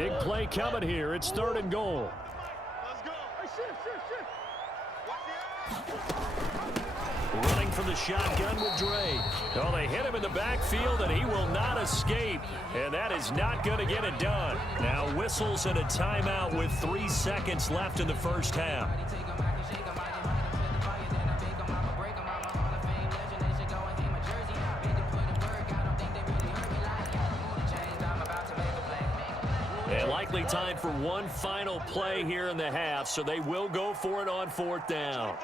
Big play coming here. It's 3rd and goal. Running from the shotgun with Dre. Oh, they hit him in the backfield, and he will not escape. And that is not going to get it done. Now whistles and a timeout with 3 seconds left in the first half. And likely time for one final play here in the half, so they will go for it on 4th down.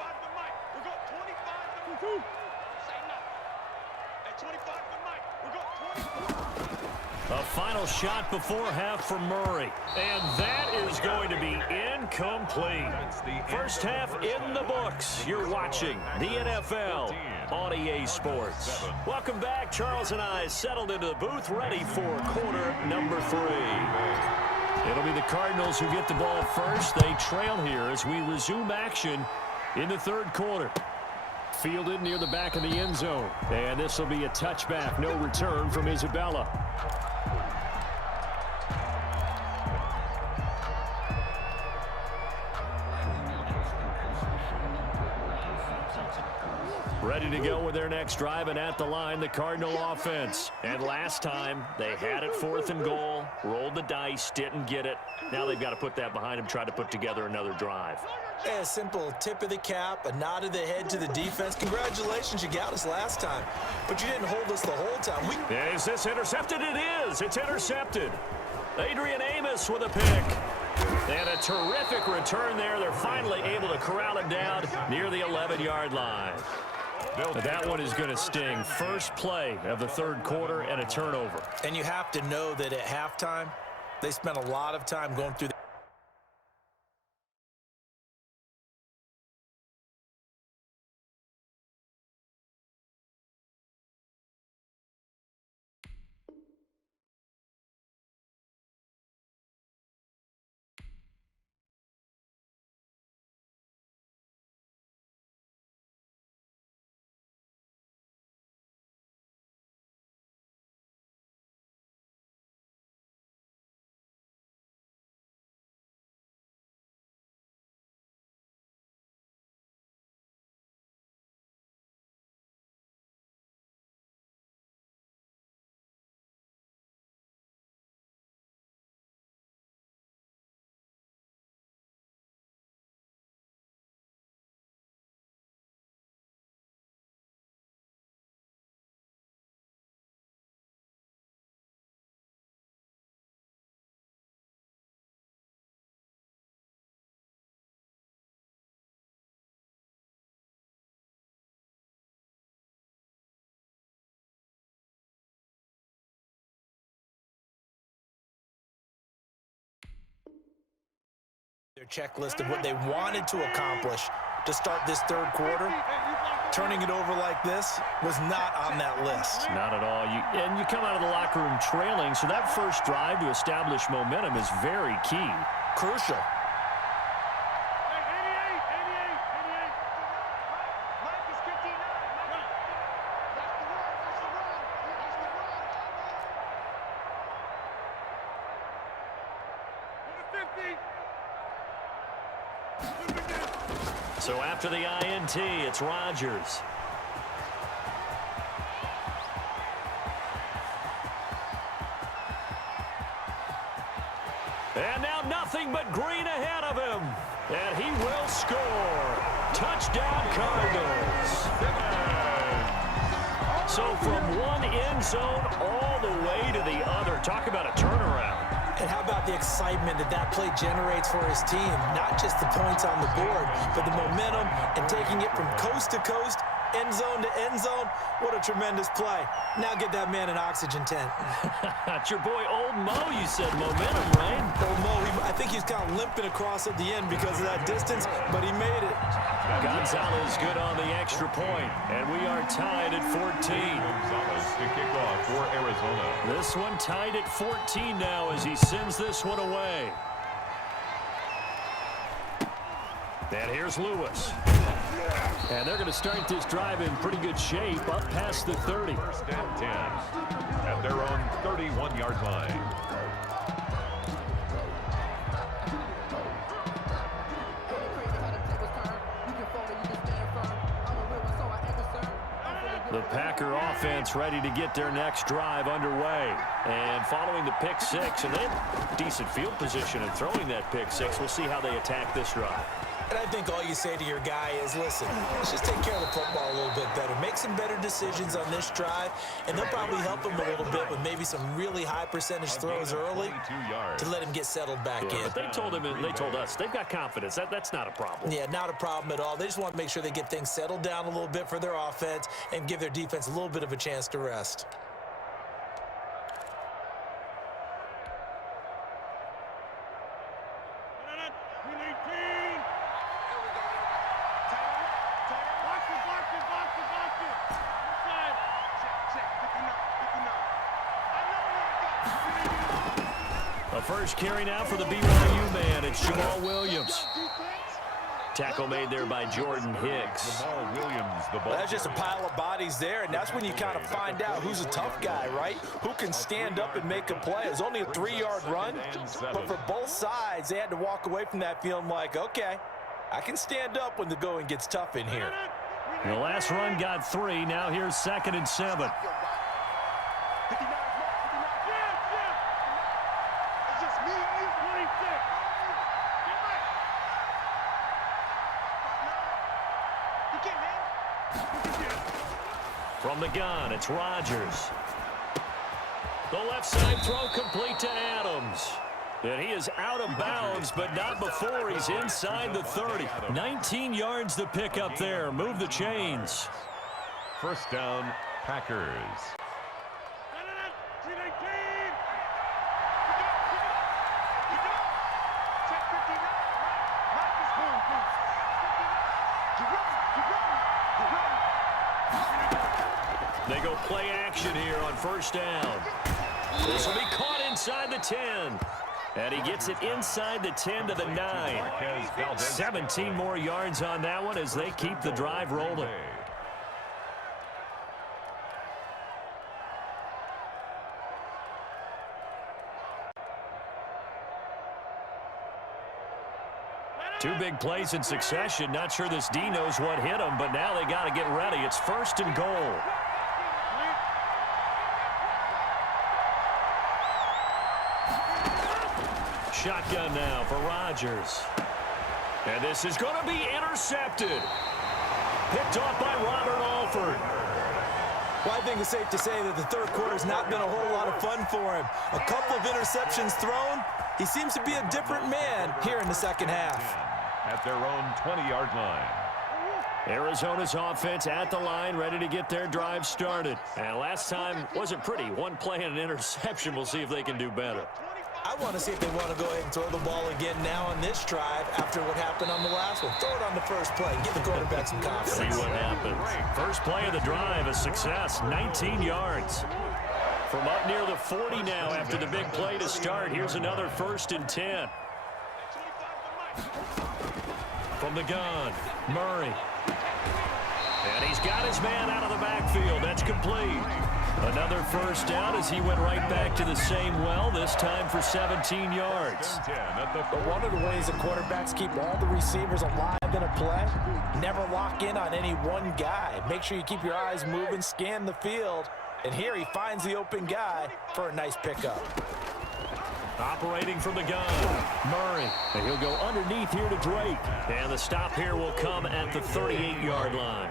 A final shot before half for Murray. And that is going to be incomplete. First half in the books. You're watching the NFL on EA Sports. Welcome back. Charles and I settled into the booth, ready for quarter number 3. It'll be the Cardinals who get the ball first. They trail here as we resume action in the 3rd quarter. Fielded near the back of the end zone. And this will be a touchback. No return from Isabella. Ready to go with their next drive, and at the line, the Cardinal offense. And last time, they had it 4th and goal, rolled the dice, didn't get it. Now they've got to put that behind them, try to put together another drive. Yeah, a simple tip of the cap, a nod of the head to the defense. Congratulations, you got us last time, but you didn't hold us the whole time. Is this intercepted? It is. It's intercepted. Adrian Amos with a pick. And a terrific return there. They're finally able to corral him down near the 11-yard line. But that one is going to sting. First play of the 3rd quarter and a turnover. And you have to know that at halftime, they spent a lot of time going through the their checklist of what they wanted to accomplish to start this 3rd quarter. Turning it over like this was not on that list. Not at all. And you come out of the locker room trailing, so that first drive to establish momentum is very key. Crucial. So after the INT, it's Rodgers. And now nothing but green ahead of him. And he will score. Touchdown Cardinals. So from one end zone all the way to the other. Talk about a turnaround. And how about the excitement that play generates for his team? Not just the points on the board, but the momentum and taking it from coast to coast, end zone to end zone. What a tremendous play. Now get that man an oxygen tent. It's your boy Old Mo, you said. Momentum, right? Old Mo, I think he's kind of limping across at the end because of that distance, but he made it. Gonzalez good on the extra point, and we are tied at 14. Gonzalez to kick off for Arizona. This one tied at 14 now as he sends this one away. And here's Lewis. And they're going to start this drive in pretty good shape up past the 30. First and 10 at their own 31-yard line. offense ready to get their next drive underway. And following the pick six, and they have decent field position in throwing that pick six. We'll see how they attack this drive. And I think all you say to your guy is, listen, let's just take care of the football a little bit better. Make some better decisions on this drive, and they'll probably help him a little bit with maybe some really high percentage throws early to let him get settled back in. But they told him, and they told us, they've got confidence. That's not a problem. Yeah, not a problem at all. They just want to make sure they get things settled down a little bit for their offense and give their defense a little bit of a chance to rest. The first carry now for the BYU man. It's Jamal Williams. Tackle made there by Jordan Hicks. That's just a pile of bodies there, and that's when you kind of find out who's a tough guy, right? Who can stand up and make a play. It was only a 3-yard run, but for both sides, they had to walk away from that feeling like, okay, I can stand up when the going gets tough in here. The last run got 3. Now here's 2nd and 7. From the gun, it's Rodgers. The left side throw complete to Adams. And he is out of bounds, but not before he's inside the 30. 19 yards to pick up there. Move the chains. First down, Packers. They go play action here on first down. This will be caught inside the 10. And he gets it inside the 10 to the 9. 17 more yards on that one as they keep the drive rolling. Two big plays in succession. Not sure this D knows what hit him, but now they got to get ready. It's 1st and goal. Shotgun now for Rodgers. And this is going to be intercepted. Picked off by Robert Alford. Well, I think it's safe to say that the third quarter's not been a whole lot of fun for him. A couple of interceptions thrown. He seems to be a different man here in the second half. At their own 20-yard line. Arizona's offense at the line, ready to get their drive started. And last time wasn't pretty. One play and an interception. We'll see if they can do better. I want to see if they want to go ahead and throw the ball again now on this drive after what happened on the last one. Throw it on the first play. Give the quarterback some confidence. See what happens. First play of the drive, a success. 19 yards. From up near the 40 now after the big play to start. Here's another 1st and 10. From the gun, Murray. And he's got his man out of the backfield. That's complete. Another first down as he went right back to the same well, this time for 17 yards. But one of the ways that quarterbacks keep all the receivers alive in a play, never lock in on any one guy. Make sure you keep your eyes moving, scan the field, and here he finds the open guy for a nice pickup. Operating from the gun, Murray. And he'll go underneath here to Drake. And the stop here will come at the 38-yard line.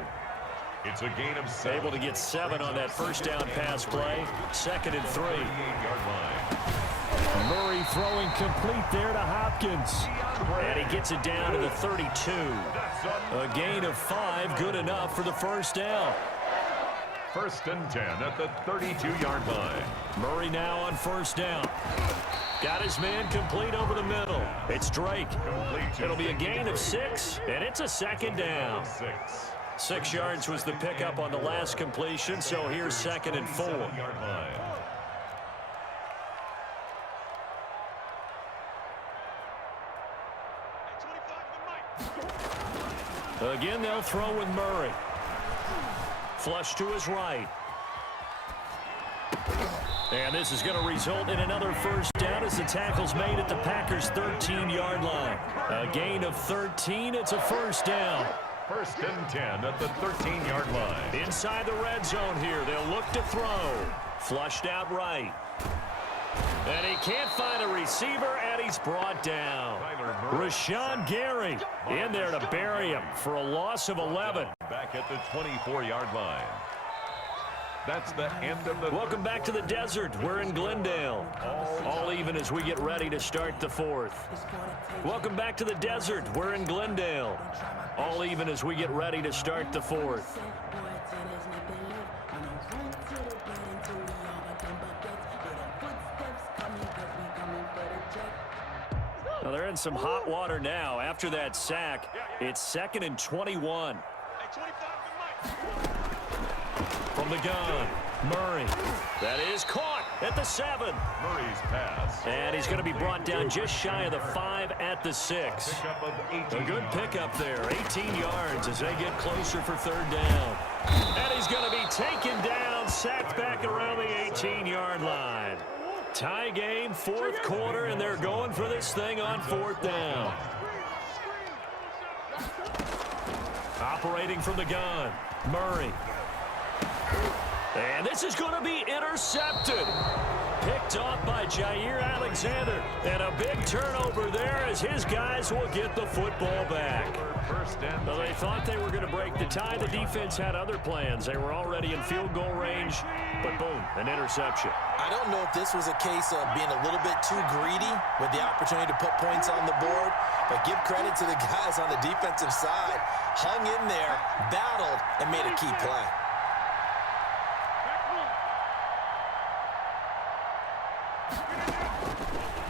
It's a gain of 7. Able to get 7 on that first down pass play. 2nd and 3. 38-yard line. Murray throwing complete there to Hopkins. And he gets it down to the 32. A gain of 5, good enough for the first down. 1st and 10 at the 32-yard line. Murray now on first down. Got his man complete over the middle. It's Drake. It'll be a gain of 6, and it's a 2nd down. 6 yards was the pickup on the last completion, so here's 2nd and 4. Again, they'll throw with Murray. Flush to his right. And this is going to result in another first down as the tackle's made at the Packers' 13-yard line. A gain of 13. It's a first down. First and 10 at the 13-yard line. Inside the red zone here. They'll look to throw. Flushed out right. And he can't find a receiver, and he's brought down. Rashawn Gary in there to bury him for a loss of 11. Back at the 24-yard line. That's the end of the... Welcome back to the desert. We're in Glendale. All even as we get ready to start the fourth. Welcome back to the desert. We're in Glendale. All even as we get ready to start the fourth. Well, they're in some hot water now. After that sack, it's 2nd and 21. From the gun, Murray. That is caught at the 7. Murray's pass. And he's going to be brought down just shy of the 5 at the 6. A good pickup there, 18 yards as they get closer for 3rd down. And he's going to be taken down, sacked back around the 18-yard line. Tie game, 4th quarter, and they're going for this thing on 4th down. Operating from the gun, Murray. And this is going to be intercepted. Picked off by Jair Alexander. And a big turnover there as his guys will get the football back. Well, they thought they were going to break the tie. The defense had other plans. They were already in field goal range. But boom, an interception. I don't know if this was a case of being a little bit too greedy with the opportunity to put points on the board. But give credit to the guys on the defensive side. Hung in there, battled, and made a key play.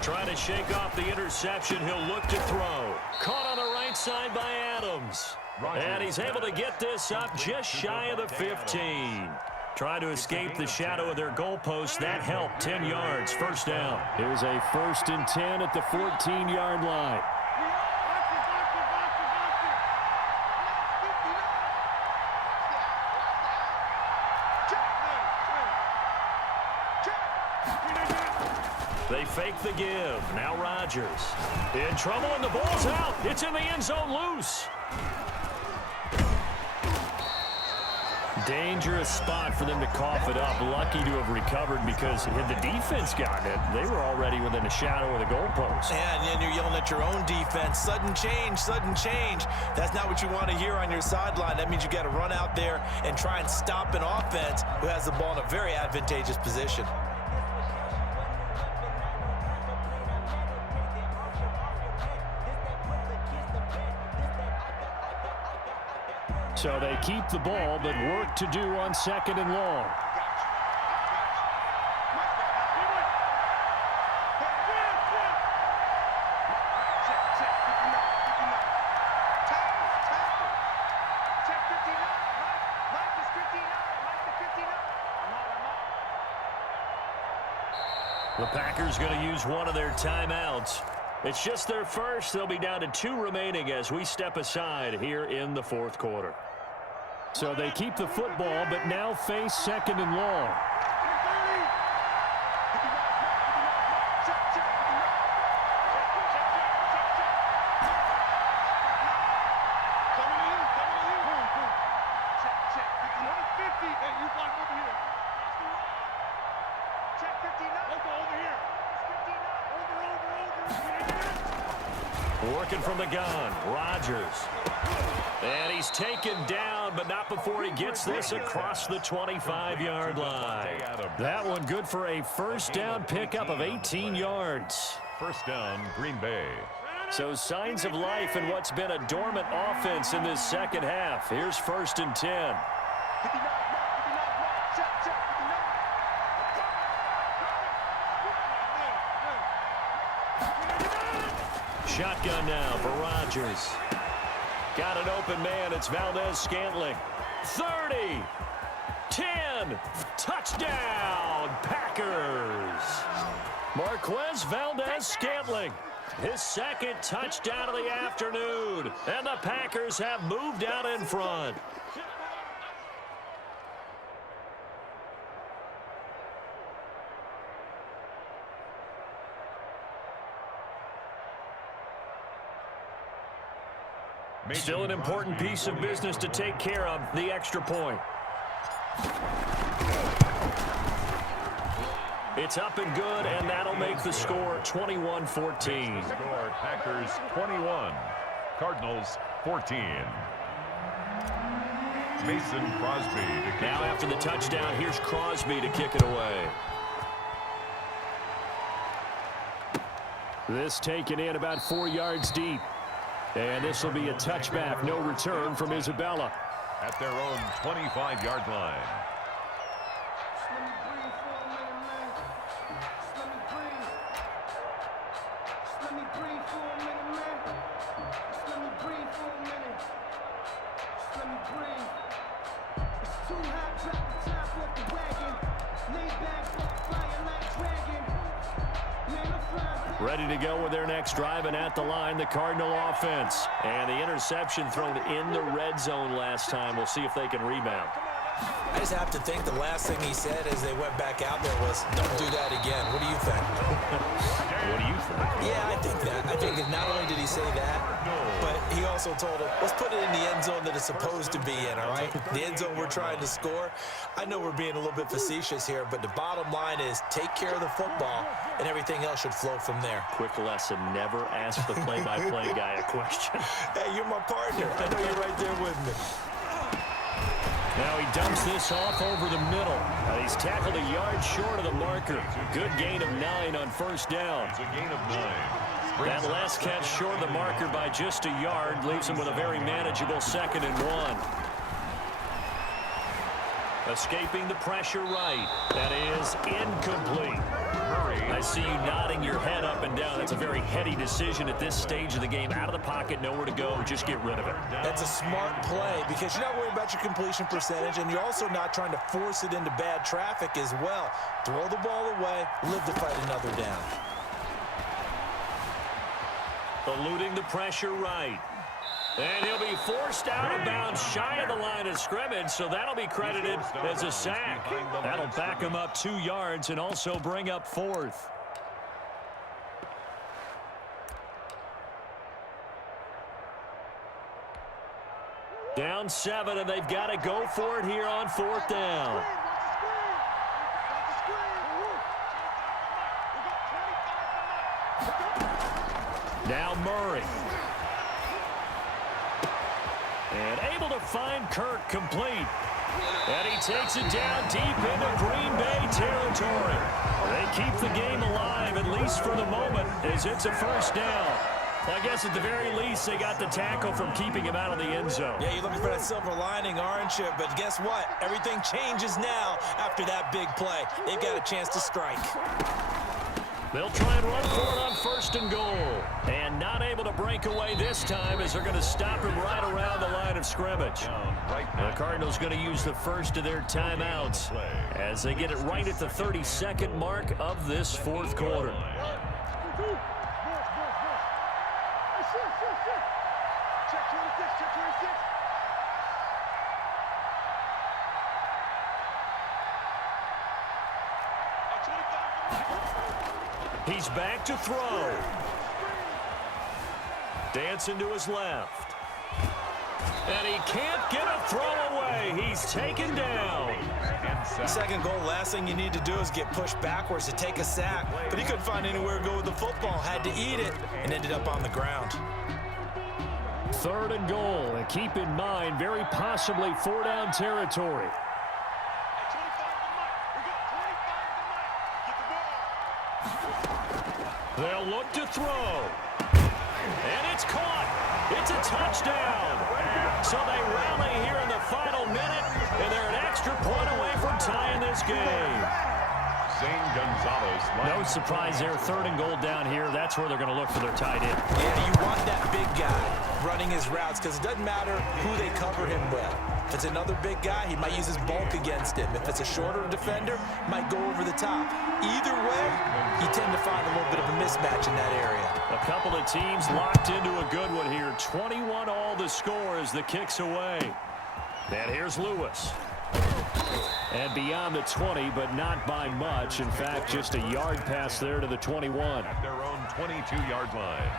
Trying to shake off the interception. He'll look to throw. Caught on the right side by Adams. And he's able to get this up just shy of the 15. Trying to escape the shadow of their goalpost. That helped. 10 yards. First down. It was a 1st and 10 at the 14-yard line. They fake the give. Now Rodgers. In trouble, and the ball's out. It's in the end zone loose. Dangerous spot for them to cough it up. Lucky to have recovered because had the defense gotten it, they were already within a shadow of the goalpost. And then you're yelling at your own defense. Sudden change, sudden change. That's not what you want to hear on your sideline. That means you got to run out there and try and stop an offense who has the ball in a very advantageous position. So they keep the ball, but work to do on 2nd and long. The Packers going to use one of their timeouts. It's just their first. They'll be down to 2 remaining as we step aside here in the 4th quarter. So they keep the football, but now face 2nd and long. Working from the gun, Rodgers. And he's taken down, but not before he gets this across the 25-yard line. That one good for a first down pickup of 18 yards. First down, Green Bay. So signs of life in what's been a dormant offense in this second half. Here's 1st and 10. Shotgun now for Rodgers. Got an open man. It's Valdez-Scantling. 30. 10. Touchdown, Packers. Marquez Valdez-Scantling. His 2nd touchdown of the afternoon. And the Packers have moved out in front. Still an important piece of business to take care of, the extra point. It's up and good, and that'll make the score 21-14. Score, Packers 21, Cardinals 14. Mason Crosby to kick. Now after the touchdown, here's Crosby to kick it away. This taken in about 4 yards deep. And this will be a touchback, no return from Isabella. At their own 25-yard line. Ready to go with their next drive, and at the line, the Cardinal offense. And the interception thrown in the red zone last time. We'll see if they can rebound. I just have to think the last thing he said as they went back out there was, don't do that again. What do you think? What do you think? Yeah, I think that. I think that not only did he say that, but he also told him, let's put it in the end zone that it's supposed to be in, all right? The end zone we're trying to score. I know we're being a little bit facetious here, but the bottom line is take care of the football, and everything else should flow from there. Quick lesson, never ask the play-by-play guy a question. Hey, you're my partner. I know you're right there with me. Now he dumps this off over the middle. He's tackled a yard short of the marker. Good gain of 9 on first down. It's a gain of 9. That last catch short of the marker by just a yard leaves him with a very manageable 2nd and 1. Escaping the pressure right. That is incomplete. I see you nodding your head up and down. That's a very heady decision at this stage of the game. Out of the pocket, nowhere to go. Just get rid of it. That's a smart play because you're not worried about your completion percentage, and you're also not trying to force it into bad traffic as well. Throw the ball away, live to fight another down. Eluding the pressure right. And he'll be forced out of bounds shy of the line of scrimmage, so that'll be credited as a sack. That'll back him up 2 yards and also bring up 4th. Down 7, and they've got to go for it here on 4th down. Now Murray. And able to find Kirk complete. And he takes it down deep into Green Bay territory. They keep the game alive, at least for the moment, as it's a first down. Well, I guess at the very least, they got the tackle from keeping him out of the end zone. Yeah, you're looking for that silver lining, aren't you? But guess what? Everything changes now after that big play. They've got a chance to strike. They'll try and run for it on 1st and goal. And not able to break away this time as they're going to stop him right around the line of scrimmage. The Cardinals going to use the first of their timeouts as they get it right at the 32nd mark of this 4th quarter. He's back to throw. Dancing to his left. And he can't get a throw away. He's taken down. Second goal, last thing you need to do is get pushed backwards to take a sack. But he couldn't find anywhere to go with the football. Had to eat it and ended up on the ground. 3rd and goal. And keep in mind, very possibly 4-down territory. They'll look to throw. And it's caught. It's a touchdown. So they rally here in the final minute, and they're an extra point away from tying this game. Zane Gonzalez. No surprise there. 3rd and goal down here. That's where they're going to look for their tight end. Yeah, you want that big guy running his routes because it doesn't matter who they cover him with. If it's another big guy, he might use his bulk against him. If it's a shorter defender, he might go over the top. Either way, you tend to find a little bit of a mismatch in that area. A couple of teams locked into a good one here. 21 all the score as the kick's away. And here's Lewis. And beyond the 20, but not by much. In fact, just a yard pass there to the 21. At their own 22-yard line.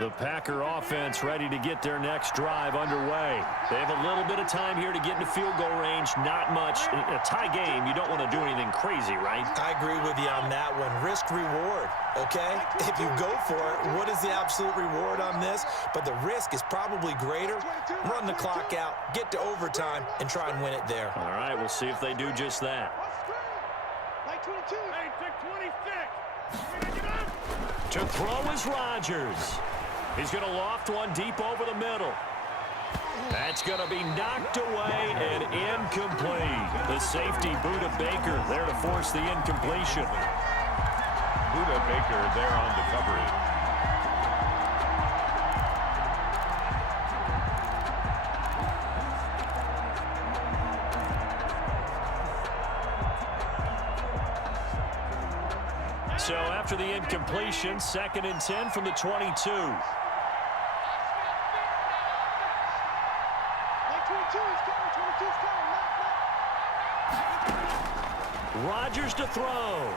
The Packer offense ready to get their next drive underway. They have a little bit of time here to get into field goal range. Not much. In a tie game, you don't want to do anything crazy, right? I agree with you on that one. Risk reward, okay? If you go for it, what is the absolute reward on this? But the risk is probably greater. Run the clock out, get to overtime, and try and win it there. All right, we'll see if they do just that. To throw is Rodgers. He's going to loft one deep over the middle. That's going to be knocked away and incomplete. The safety, Buda Baker, there to force the incompletion. Buda Baker there on the coverage. So after the incompletion, 2nd and 10 from the 22. Rodgers to throw.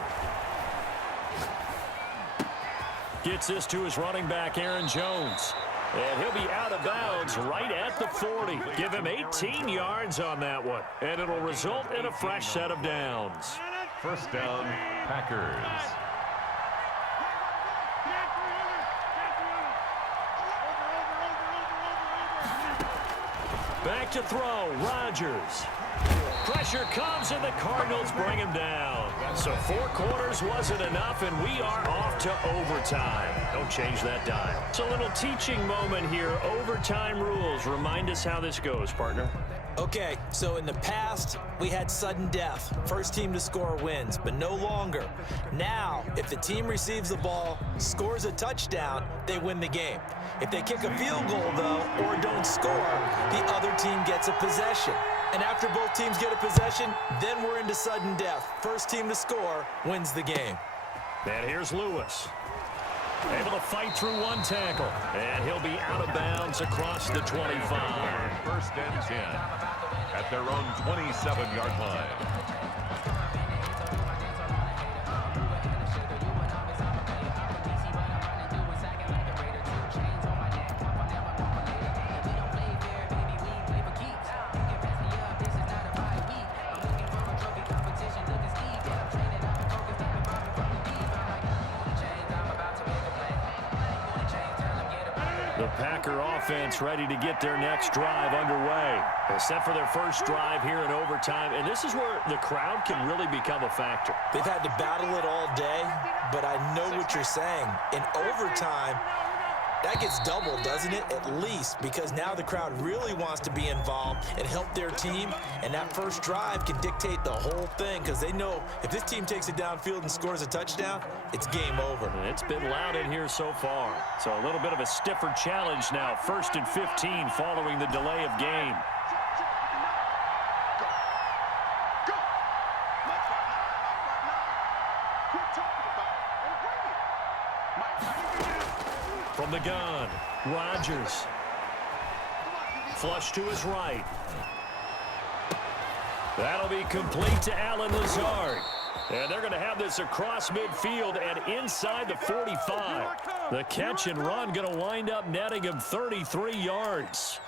Gets this to his running back, Aaron Jones. And he'll be out of bounds right at the 40. Give him 18 yards on that one. And it'll result in a fresh set of downs. First down, Packers. Back to throw, Rodgers. Pressure comes, and the Cardinals bring him down. So 4 quarters wasn't enough, and we are off to overtime. Don't change that dime. It's a little teaching moment here. Overtime rules. Remind us how this goes, partner. Okay, so in the past, we had sudden death. First team to score wins, but no longer. Now, if the team receives the ball, scores a touchdown, they win the game. If they kick a field goal, though, or don't score, the other team gets a possession. And after both teams get a possession, then we're into sudden death. First team to score wins the game. And here's Lewis. Able to fight through one tackle. And he'll be out of bounds across the 25. First and 10 at their own 27-yard line. The Packer offense ready to get their next drive underway. They're set for their first drive here in overtime, and this is where the crowd can really become a factor. They've had to battle it all day, but I know what you're saying. In overtime, that gets doubled, doesn't it? At least, because now the crowd really wants to be involved and help their team, and that first drive can dictate the whole thing because they know if this team takes it downfield and scores a touchdown, it's game over. It's been loud in here so far. So a little bit of a stiffer challenge now. 1st and 15 following the delay of game. From the gun, Rodgers. Flush to his right. That'll be complete to Allen Lazard. And they're going to have this across midfield and inside the 45. The catch and run going to wind up netting him 33 yards.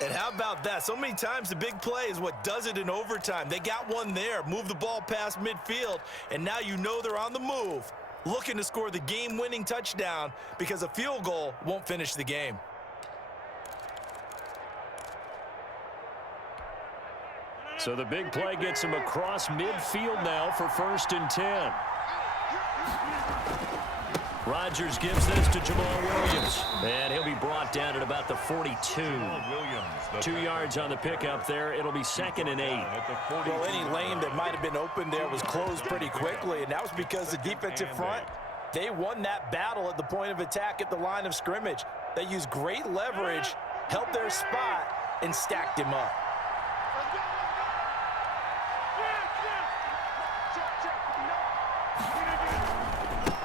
And how about that? So many times the big play is what does it in overtime. They got one there, move the ball past midfield, and now you know they're on the move, looking to score the game-winning touchdown because a field goal won't finish the game. So the big play gets him across midfield now for 1st and 10. Rodgers gives this to Jamal Williams, and he'll be brought down at about the 42. 2 yards on the pickup there. It'll be 2nd and 8. Well, any lane that might have been open there was closed pretty quickly, and that was because the defensive front, they won that battle at the point of attack at the line of scrimmage. They used great leverage, held their spot, and stacked him up.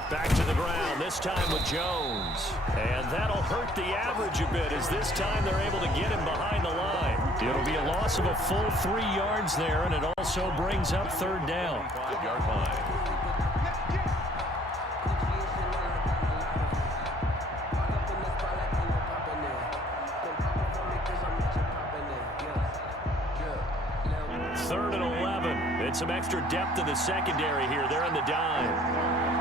Back to the ground, this time with Jones. And that'll hurt the average a bit as this time they're able to get him behind the line. It'll be a loss of a full 3 yards there, and it also brings up 3rd down. 5-yard line. And some extra depth in the secondary here. They're in the dime.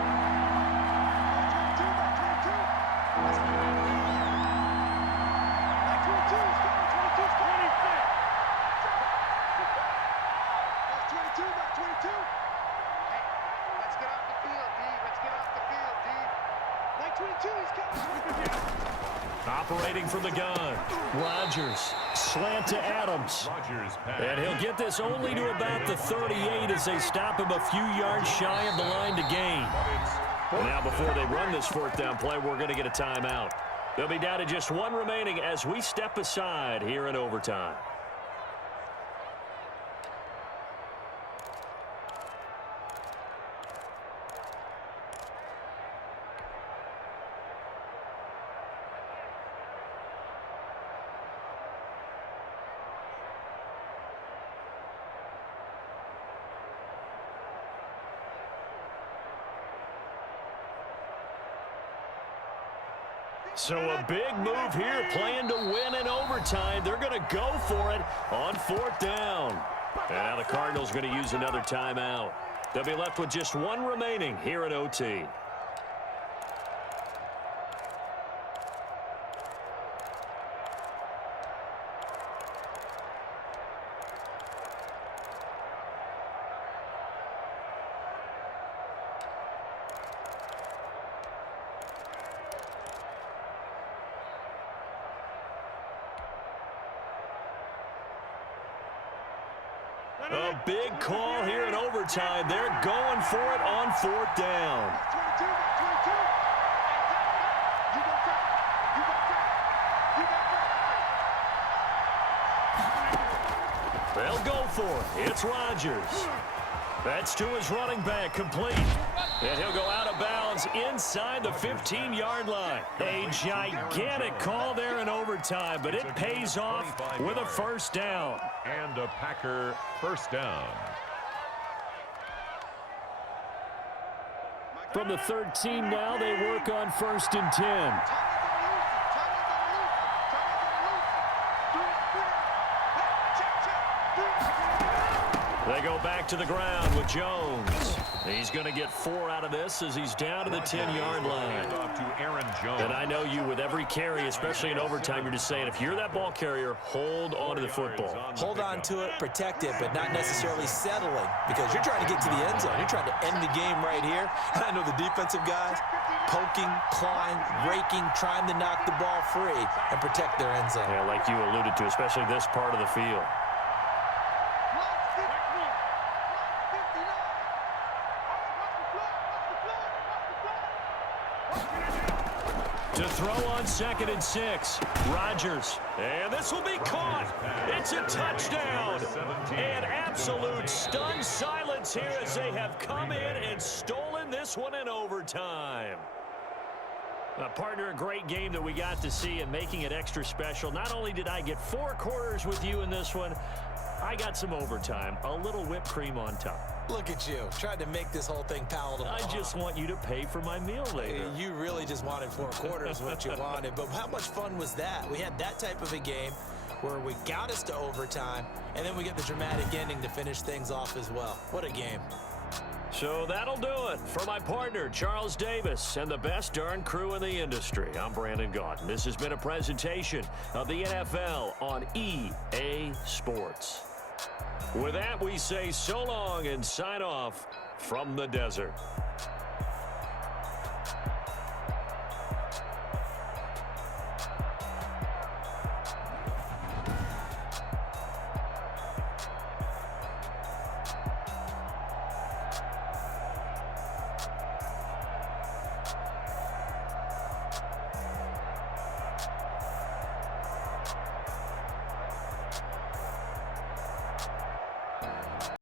Operating from the gun. Rodgers. Slant to Adams. And he'll get this only to about the 38 as they stop him a few yards shy of the line to gain. And now before they run this fourth down play, we're going to get a timeout. They'll be down to just one remaining as we step aside here in overtime. So a big move here, playing to win in overtime. They're going to go for it on fourth down. And now the Cardinals are going to use another timeout. They'll be left with just one remaining here at OT. A big call here in overtime. They're going for it on fourth down. They'll go for it. It's Rodgers. That's to his running back, complete. And he'll go out of bounds inside the 15-yard line. A gigantic call there in overtime, but it pays off with a first down. And a Packer first down. From the 13 now, they work on 1st and 10. They go back to the ground with Jones. He's going to get 4 out of this as he's down to the 10-yard line. And I know you, with every carry, especially in overtime, you're just saying, if you're that ball carrier, hold on to the football. Hold on to it, protect it, but not necessarily settling, because you're trying to get to the end zone. You're trying to end the game right here. And I know the defensive guys poking, clawing, raking, trying to knock the ball free and protect their end zone. Yeah, like you alluded to, especially this part of the field. To throw on 2nd and 6, Rodgers. And this will be caught. It's a touchdown. And absolute stunned silence here as they have come in and stolen this one in overtime. Partner, a great game that we got to see, and making it extra special. Not only did I get 4 quarters with you in this one, I got some overtime, a little whipped cream on top. Look at you, trying to make this whole thing palatable. I just want you to pay for my meal later. You really just wanted 4 quarters, what you wanted. But how much fun was that? We had that type of a game where we got us to overtime, and then we get the dramatic ending to finish things off as well. What a game. So that'll do it for my partner, Charles Davis, and the best darn crew in the industry. I'm Brandon Gaudin. This has been a presentation of the NFL on EA Sports. With that, we say so long and sign off from the desert.